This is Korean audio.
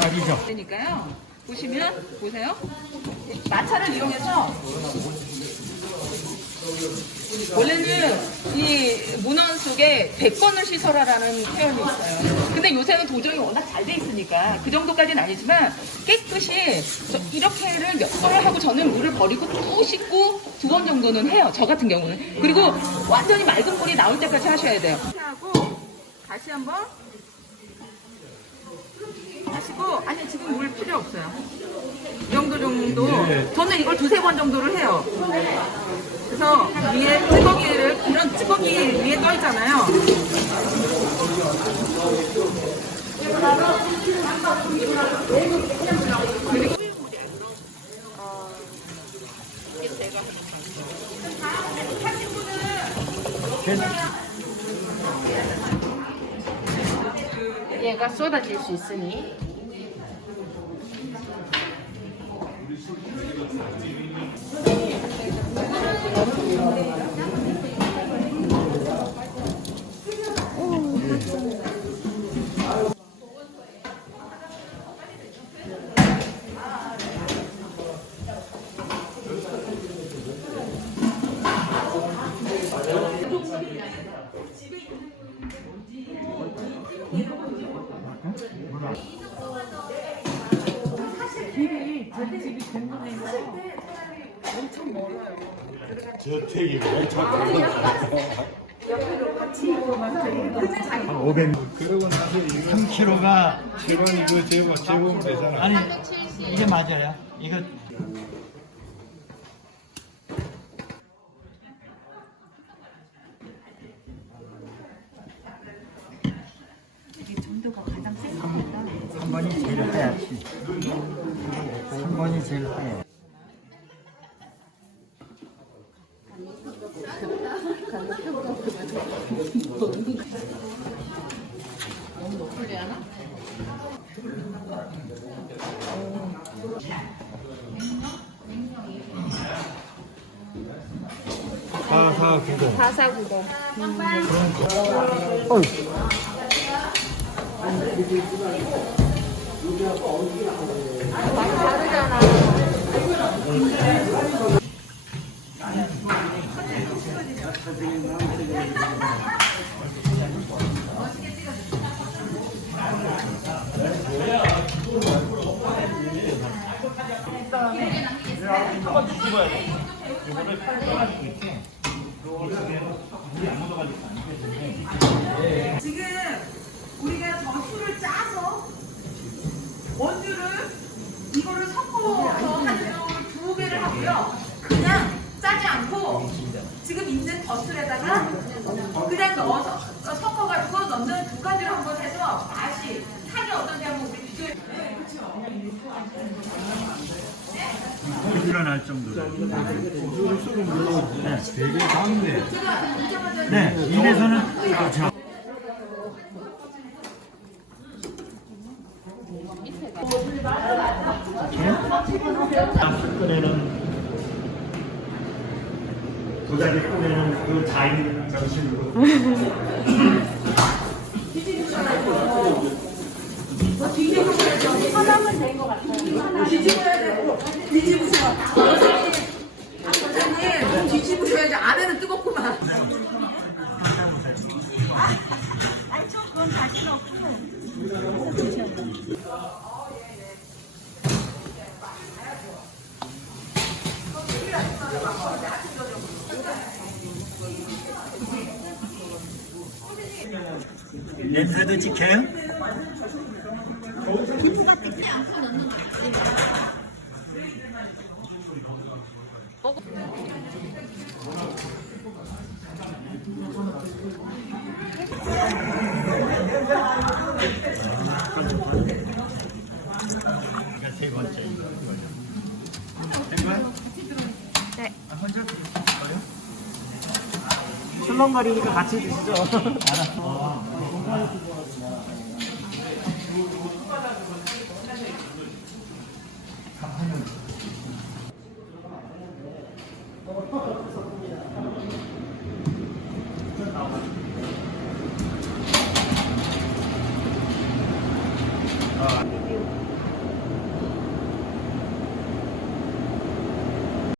딸이죠. 되니까요. 보시면 보세요. 마차를 이용해서 원래는 이 문헌 속에 100번을 씻어라라는 표현이 있어요. 근데 요새는 도정이 워낙 잘 돼 있으니까 그 정도까지는 아니지만 깨끗이 저 이렇게를 몇 번을 하고 저는 물을 버리고 또 씻고 두 번 정도는 해요. 저 같은 경우는. 그리고 완전히 맑은 물이 나올 때까지 하셔야 돼요. 하고 다시 한번 하시고 아니 지금 물 필요 없어요. 이 정도 정도 저는 이걸 두세 번 정도를 해요. 그래서 위에 찌꺼기를 이런 찌꺼기 위에 떠 있잖아요. 얘가 쏟아질 수 있으니 저택이고 저택. 한 500. 그러고 나서 이거 3kg가 재원 이거 재원 재원 되잖아. 아니 이게 맞아요. 이거 한 번이 제일 빼야지. 한 번이 제일 빼. 사사 구공. 사사구도 다르잖아 지금 우리가 젖술을 짜서 원유를 이거를 섞어서 하는 경우를 두 개를 하고요. 그냥 짜지 않고 지금 있는 젖술에다가 그냥 넣어서 섞어가지고 넣는 두 가지를 한번 해서 맛이 향이 어떤지 한번 우리 비교해. 네, 그렇죠. 일어날 정도로. 네, 되게 작네. 네, 이래서는 그렇죠. 이렇게 꺼내는 도자기 꺼내는 그 자인 정신으로 뒤집어야 되고 뒤집으세요. 선생님 좀 뒤집으셔야지 안에는 뜨겁구만. 냄새도 지켜요? 술렁거리니까 같이 드시죠. 알았어.